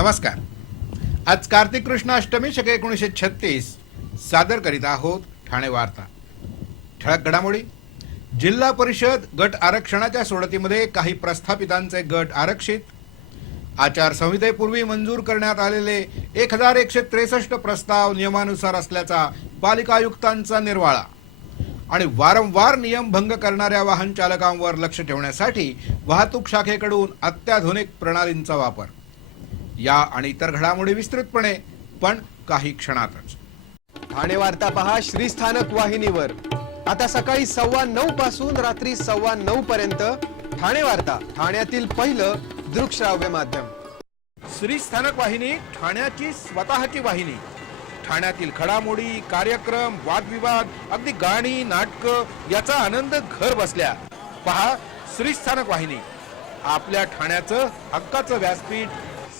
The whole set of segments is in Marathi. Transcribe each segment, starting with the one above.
नमस्कार. आज कार्तिक कृष्ण अष्टमी शके एकोणीसशे छत्तीस. सादर करीत आहोत ठाणे वार्ता. ठळक घडामोडी. जिल्हा परिषद गट आरक्षणाच्या सोडतीमध्ये काही प्रस्थापितांचे गट आरक्षित. आचारसंहितेपूर्वी मंजूर करण्यात आलेले एक हजार एकशे त्रेसष्ट प्रस्ताव नियमानुसार असल्याचा पालिका आयुक्तांचा निर्वाळा आणि वारंवार नियम भंग करणाऱ्या वाहन चालकांवर लक्ष ठेवण्यासाठी वाहतूक शाखेकडून अत्याधुनिक प्रणालींचा वापर. या आणि इतर घडामोडी विस्तृतपणे पण काही क्षणातच. ठाणे वार्ता पहा श्रीस्थानक वाहिनीवर. आता सकाळी सव्वा नऊ पासून रात्री सव्वा नऊ पर्यंत ठाणे वार्ता ठाण्यातील पहिलं दृकश्राव्य माध्यम. श्री स्थानक वाहिनी ठाण्याची स्वतःची वाहिनी. ठाण्यातील घडामोडी कार्यक्रम वादविवाद अगदी गाणी नाटकं याचा आनंद घर बसल्या. पहा श्री स्थानक वाहिनी. आपल्या ठाण्याचं हक्काचं व्यासपीठ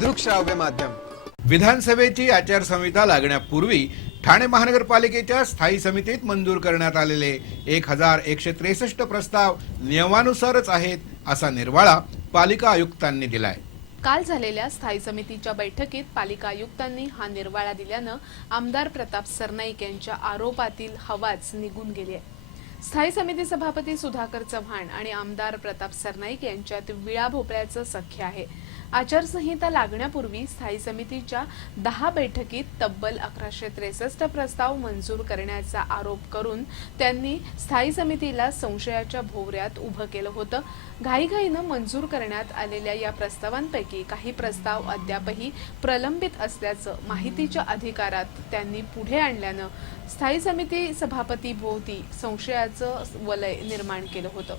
दृकश्राव्य माध्यम. विधानसभेची आचारसंहिता लागण्यापूर्वी ठाणे महानगरपालिकेच्या स्थायी समितीत मंजूर करण्यात आलेले एक हजार एकशे त्रेसष्ट प्रस्ताव नियमानुसारच आहेत असा निर्वाळा पालिका आयुक्तांनी दिलाय. काल झालेल्या स्थायी समितीच्या बैठकीत पालिका आयुक्तांनी हा निर्वाळा दिल्यानं आमदार प्रताप सरनाईक यांच्या आरोपातील हवाच निघून गेली. आहे स्थायी समिती सभापती सुधाकर चव्हाण आणि आमदार प्रताप सरनाईक यांच्यात विळा भोपळ्याचं सख्य आहे. आचारसंहिता लागण्यापूर्वी स्थायी समितीच्या दहा बैठकीत तब्बल अकराशे त्रेसष्ट प्रस्ताव मंजूर करण्याचा आरोप करून त्यांनी स्थायी समितीला संशयाच्या भोवऱ्यात उभं केलं होतं. घाईघाईनं मंजूर करण्यात आलेल्या या प्रस्तावांपैकी काही प्रस्ताव अद्यापही प्रलंबित असल्याचं माहितीच्या अधिकारात त्यांनी पुढे आणल्यानं स्थायी समिती सभापती भोवती संशयाचं वलय निर्माण केलं होतं.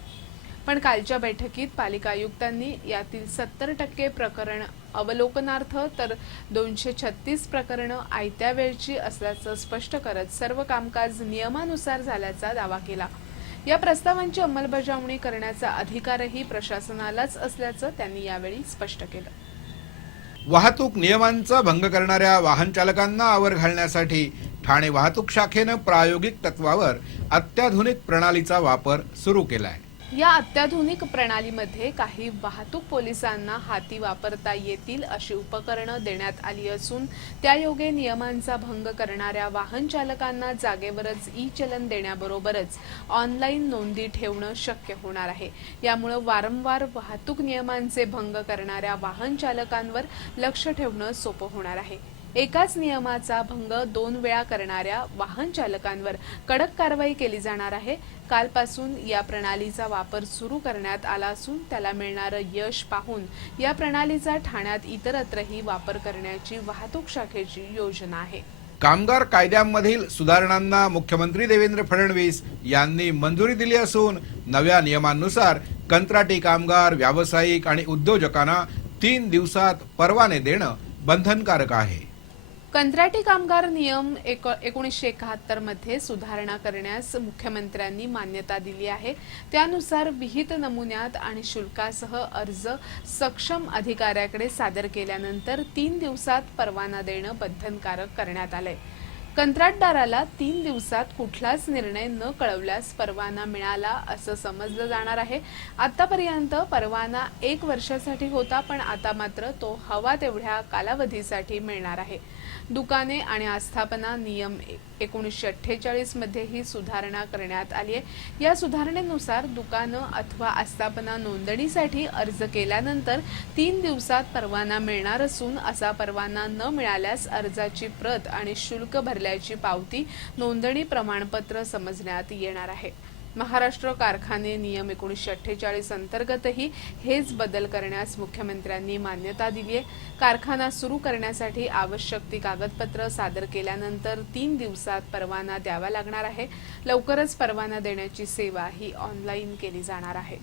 पण कालच्या बैठकीत पालिका आयुक्तांनी यातील सत्तर टक्के प्रकरण अवलोकनार्थ तर दोनशे छत्तीस प्रकरणं आयत्या वेळची असल्याचं स्पष्ट करत सर्व कामकाज नियमानुसार झाल्याचा दावा केला. या प्रस्तावांची अंमलबजावणी करण्याचा अधिकारही प्रशासनालाच असल्याचं त्यांनी यावेळी स्पष्ट केलं. वाहतूक नियमांचा भंग करणाऱ्या वाहन चालकांना आवर घालण्यासाठी ठाणे वाहतूक शाखेनं प्रायोगिक तत्वावर अत्याधुनिक प्रणालीचा वापर सुरू केला आहे या अत्याधुनिक प्रणालीमध्ये काही वाहतूक पोलिसांना हाती वापरता येतील अशी उपकरणं देण्यात आली असून त्यायोगे नियमांचा भंग करणाऱ्या वाहन चालकांना जागेवरच ई चलन देण्याबरोबरच ऑनलाईन नोंदी ठेवणं शक्य होणार आहे. यामुळं वारंवार वाहतूक नियमांचे भंग करणाऱ्या वाहन चालकांवर लक्ष ठेवणं सोपं होणार आहे. एकाच नियमाचा भंग दोन वेळा करणाऱ्या वाहन चालकांवर कडक कारवाई केली जाणार आहे. कालपासून या प्रणालीचा वापर सुरू करण्यात आला असून त्याला मिळणारं यश पाहून या प्रणालीचा ठाण्यात इतरत्रही वापर करण्याची वाहतूक शाखेची योजना आहे. कामगार कायद्यांमधील सुधारणांना मुख्यमंत्री देवेंद्र फडणवीस यांनी मंजुरी दिली असून नव्या नियमांनुसार कंत्राटी कामगार व्यावसायिक आणि उद्योजकांना तीन दिवसात परवाने देणं बंधनकारक आहे. कंत्राटी कामगार नियम एक एकोणीसशे एकाहत्तरमध्ये सुधारणा करण्यास मुख्यमंत्र्यांनी मान्यता दिली आहे. त्यानुसार विहित नमुन्यात आणि शुल्कासह अर्ज सक्षम अधिकाऱ्याकडे सादर केल्यानंतर तीन दिवसात परवाना देणं बंधनकारक करण्यात आलंय. कंत्राटदाराला तीन दिवसात कुठलाच निर्णय न कळवल्यास परवाना मिळाला असं समजलं जाणार आहे. आतापर्यंत परवाना एक वर्षासाठी होता पण आता मात्र तो हवा तेवढ्या कालावधीसाठी मिळणार आहे. दुकाने आणि आस्थापना नियम एकोणीसशे अठ्ठेचाळीसमध्ये ही सुधारणा करण्यात आली आहे. या सुधारणेनुसार दुकानं अथवा आस्थापना नोंदणीसाठी अर्ज केल्यानंतर तीन दिवसात परवाना मिळणार असून असा परवाना न मिळाल्यास अर्जाची प्रत आणि शुल्क भरल्याची पावती नोंदणी प्रमाणपत्र समजण्यात येणार आहे. महाराष्ट्र कारखाने नियम एकोणीसशे अठ्ठेचाळीस अंतर्गतही हेच बदल करण्यास मुख्यमंत्र्यांनी मान्यता दिली आहे कारखाना सुरू करण्यासाठी आवश्यक ती कागदपत्र सादर केल्यानंतर तीन दिवसात परवाना द्यावा लागणार आहे. लवकरच परवाना देण्याची सेवा ही ऑनलाईन केली जाणार आहे.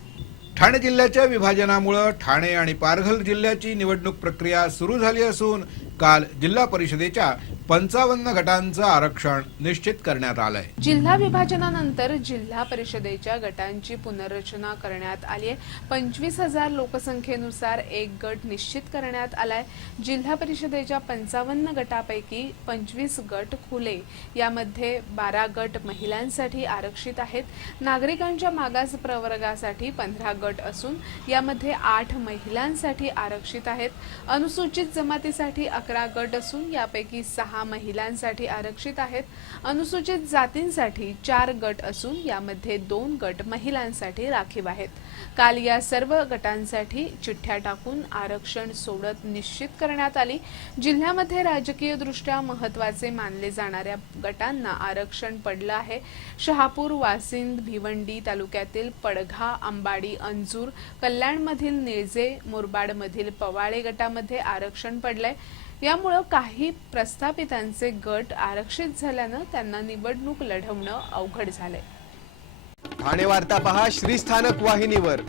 ठाणे जिल्ह्याच्या विभाजनामुळं ठाणे आणि पारघर जिल्ह्याची निवडणूक प्रक्रिया सुरू झाली असून काल जिल्हा परिषदेच्या पंचावन्न गटांचं आरक्षण निश्चित करण्यात आलंय. जिल्हा विभाजनानंतर जिल्हा परिषदेच्या गटांची पुनर्रचना करण्यात आली आहे. पंचवीस हजार लोकसंख्येनुसार एक गट निश्चित करण्यात आलाय. जिल्हा परिषदेच्या पंचावन्न गटापैकी पंचवीस गट खुले. यामध्ये बारा गट महिलांसाठी आरक्षित आहेत. नागरिकांच्या मागास प्रवर्गासाठी पंधरा गट असून यामध्ये आठ महिलांसाठी आरक्षित आहेत. अनुसूचित जमातीसाठी अकरा गट असून यापैकी सहा महिलांसाठी आरक्षित आहेत. अनुसूचित जातींसाठी चार गट असून यामध्ये दोन गट महिलांसाठी राखीव आहेत. काल या सर्व गटांसाठी चिठ्ठ्या टाकून आरक्षण सोडत निश्चित करण्यात आली. जिल्ह्यामध्ये राजकीयदृष्ट्या महत्त्वाचे मानले जाणाऱ्या गटांना आरक्षण पडलं आहे. शहापूर वासिंद भिवंडी तालुक्यातील पडघा अंबाडी अंजूर कल्याणमधील निळजे मुरबाडमधील पवाळे गटामध्ये आरक्षण पडलंय. यामुळं काही प्रस्थापितांचे गट आरक्षित झाल्यानं त्यांना निवडणूक लढवणं अवघड झालंय. ठाणे वार्ता पहा श्रीस्थानक वाहिनीवर.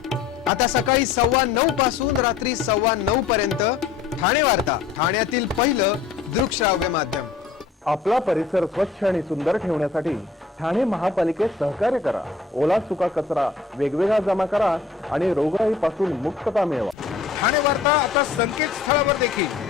आता सकाळी सव्वा नऊ पासून रात्री सव्वा नऊ पर्यंत ठाणे वार्ता ठाण्यातील पहिलं दृकश्राव्य माध्यम. आपला परिसर स्वच्छ आणि सुंदर ठेवण्यासाठी ठाणे महापालिकेत सहकार्य करा. ओला सुका कचरा वेगवेगळा जमा करा आणि रोगराईपासून मुक्तता मिळवा. ठाणे वार्ता आता संकेतस्थळावर देखील.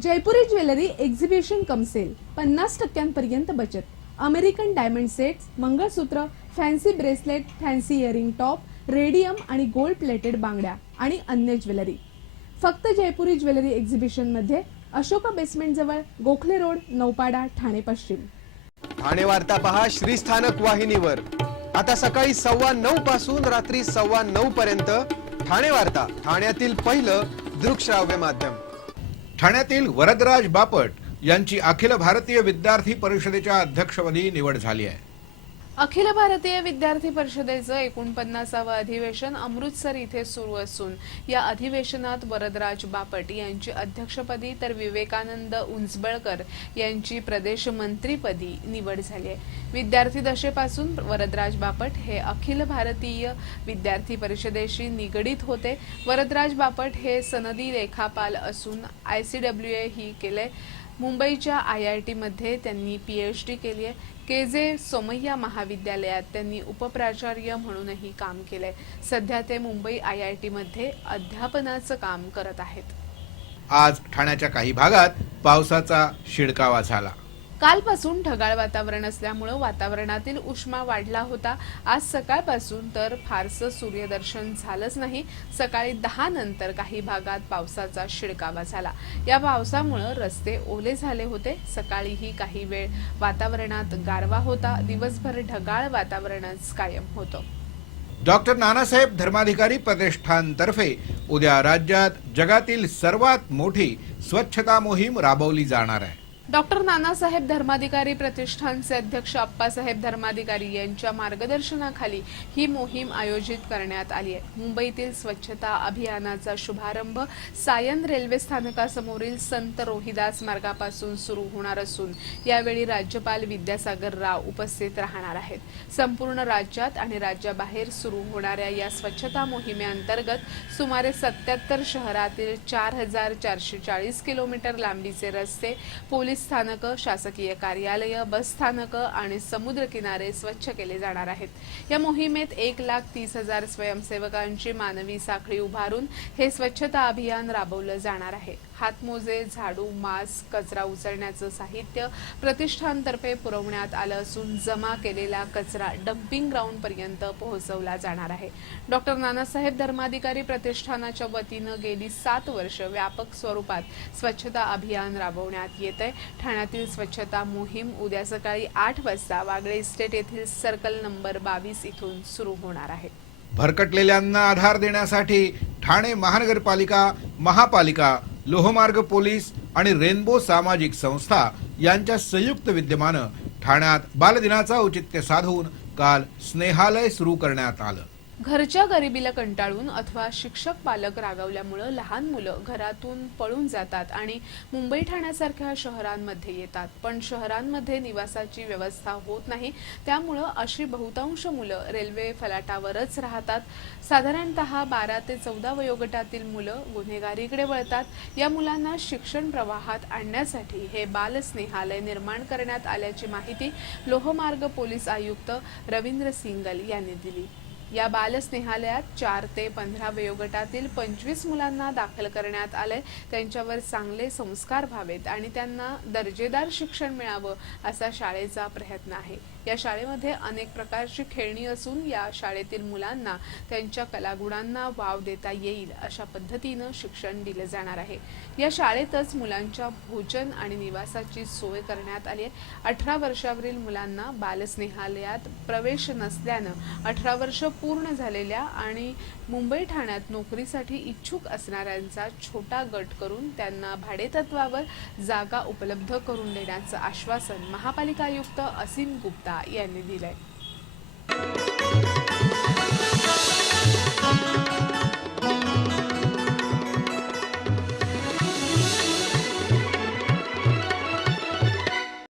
Jaipuri jewellery exhibition cum sale पन्नास टक्क्यांपर्यंत बचत. American diamond sets mangalsutra fancy bracelet fancy earring top radium आणि गोल्ड प्लेटेड बांगड्या आणि अन्य ज्वेलरी. फक्त जयपुरी ज्वेलरी एक्झिबिशनमध्ये अशोका बेसमेंट जवळ गोखले रोड नौपाडा ठाणे पश्चिम. ठाणे वार्ता पहा श्रीस्थानक वाहिनीवर. आता सकाळी सव्वा नऊ पासून रात्री सव्वा नऊ पर्यंत ठाणे वार्ता ठाण्यातील पहिलं दृकश्राव्य माध्यम. ठाण्यातील वरदराज बापट यांची अखिल भारतीय विद्यार्थी परिषदेच्या अध्यक्षपदी निवड झाली आहे. अखिल भारतीय विद्यार्थी परिषदेचं एकोणपन्नासावं अधिवेशन अमृतसर इथे सुरू असून या अधिवेशनात वरदराज बापट यांची अध्यक्षपदी तर विवेकानंद उंचबळकर यांची प्रदेश मंत्रीपदी निवड झाली आहे. विद्यार्थी दशेपासून वरदराज बापट हे अखिल भारतीय विद्यार्थी परिषदेशी निगडीत होते. वरदराज बापट हे सनदी लेखापाल असून आय सी डब्ल्यू ए ही केले मुंबईच्या आय आय टीमध्ये त्यांनी पी एच डी केली आहे. के जे सोमय्या महाविद्यालयात त्यांनी उपप्राचार्य म्हणूनही काम केलं आहे सध्या ते मुंबई आय आय टीमध्ये अध्यापनाचं काम करत आहेत. आज ठाण्याच्या काही भागात पावसाचा शिडकावा झाला. कालपासून ढगाळ वातावरण असल्यामुळं वातावरणातील उष्मा वाढला होता. आज सकाळपासून तर फारसं सूर्यदर्शन झालंच नाही. सकाळी दहा नंतर काही भागात पावसाचा शिडकावा झाला. या पावसामुळं रस्ते ओले झाले होते. सकाळीही काही वेळ वातावरणात गारवा होता. दिवसभर ढगाळ वातावरणच कायम होतं. डॉक्टर नानासाहेब धर्माधिकारी प्रतिष्ठानतर्फे उद्या राज्यात जगातील सर्वात मोठी स्वच्छता मोहीम राबवली जाणार आहे. डॉक्टर नानासाहेब धर्माधिकारी प्रतिष्ठानचे अध्यक्ष अप्पासाहेब धर्माधिकारी यांच्या मार्गदर्शनाखाली ही मोहीम आयोजित करण्यात आली आहे. मुंबईतील स्वच्छता अभियानाचा शुभारंभ सायन रेल्वे स्थानकासमोरील संत रोहिदास मार्गापासून सुरू होणार असून यावेळी राज्यपाल विद्यासागर राव उपस्थित राहणार आहेत. संपूर्ण राज्यात आणि राज्याबाहेर सुरू होणाऱ्या या स्वच्छता मोहिमेअंतर्गत सुमारे सत्याहत्तर शहरातील चार हजार चारशे चाळीस किलोमीटर लांबीचे रस्ते पोलीस स्थानकं शासकीय कार्यालय बस स्थानकं आणि समुद्र किनारे स्वच्छ केले जाणार आहेत. या मोहिमेत एक लाख तीस हजार स्वयंसेवकांची मानवी साखळी उभारून हे स्वच्छता अभियान राबवलं जाणार आहे. हातमोजे झाडू मास्क कचरा उचलण्याचं साहित्य प्रतिष्ठानतर्फे पुरवण्यात आलं असून जमा केलेला कचरा डम्पिंग ग्राउंड पर्यंत पोहोचवला जाणार आहे. डॉक्टर नानासाहेब धर्माधिकारी प्रतिष्ठानाच्या वतीनं गेली सात वर्ष व्यापक स्वरूपात स्वच्छता अभियान राबवण्यात येत आहे ठाण्यातील स्वच्छता मोहीम उद्या सकाळी आठ वाजता वागळे इस्टेट येथील सर्कल नंबर बावीस इथून सुरू होणार आहे. भरकटलेल्यांना आधार देण्यासाठी ठाणे महानगरपालिका महापालिका लोहमार्ग पोलीस आणि रेनबो सामाजिक संस्था यांच्या संयुक्त विद्यमानं ठाण्यात बालदिनाचा औचित्य साधून काल स्नेहालय सुरू करण्यात आलं. घरच्या गरिबीला कंटाळून अथवा शिक्षक पालक रागावल्यामुळं लहान मुलं घरातून पळून जातात आणि मुंबई ठाण्यासारख्या शहरांमध्ये येतात. पण शहरांमध्ये निवासाची व्यवस्था होत नाही. त्यामुळं अशी बहुतांश मुलं रेल्वे फलाटावरच राहतात. साधारणतः बारा ते चौदा वयोगटातील मुलं गुन्हेगारीकडे वळतात. या मुलांना शिक्षण प्रवाहात आणण्यासाठी हे बालस्नेहालय निर्माण करण्यात आल्याची माहिती लोहमार्ग पोलीस आयुक्त रवींद्र सिंगल यांनी दिली. या बालस्नेहालयात चार ते पंधरा वयोगटातील पंचवीस मुलांना दाखल करण्यात आले त्यांच्यावर चांगले संस्कार व्हावेत आणि त्यांना दर्जेदार शिक्षण मिळावं असा शाळेचा प्रयत्न आहे. या शाळेमध्ये अनेक प्रकारची खेळणी असून या शाळेतील मुलांना त्यांच्या कलागुणांना वाव देता येईल अशा पद्धतीनं शिक्षण दिलं जाणार आहे. या शाळेतच मुलांच्या भोजन आणि निवासाची सोय करण्यात आली आहे. अठरा वर्षावरील मुलांना बालस्नेहालयात प्रवेश नसल्यानं अठरा वर्ष पूर्ण झालेल्या आणि मुंबई ठाण्यात नोकरीसाठी इच्छुक असणाऱ्यांचा छोटा गट करून त्यांना भाडेतत्वावर जागा उपलब्ध करून देण्याचं आश्वासन महापालिका आयुक्त असीम गुप्ता यांनी दिलं आहे